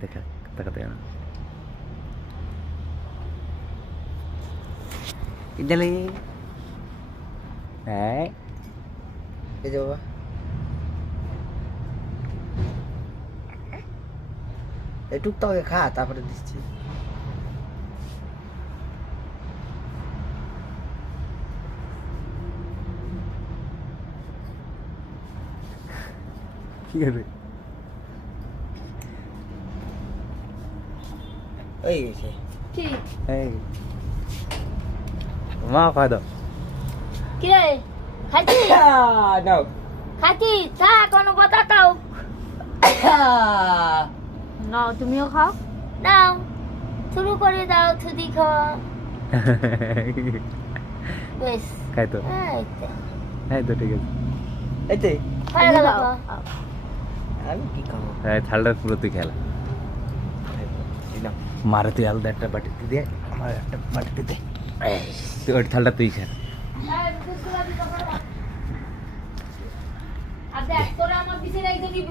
দেখা দেখা দেখা ইদালে হ্যাঁ এই যে বাবা এই টুকটাকে খা তারপরে দিচ্ছি কি হবে এই গেছে কি এই মা খাওয়া দাও কি রে খাইছি নাও খাইছি চা কোনো কথা খাও নাও তুমিও খাও নাও শুরু করে দাও থুদি খাওয়া বেশ খাই তো এই তো হ্যাঁ তো ঠিক আছে এইতে হয়ে গেল আমি কি খাবো হ্যাঁ থালটা পুরো তুই খেলা মারে তুই আলাদা একটা বাটিতে দিয়ে আমার একটা বাটিতে দে তুই ওই থালটা তুই খা আর দেখ তোরা আমার পিছনে একদমই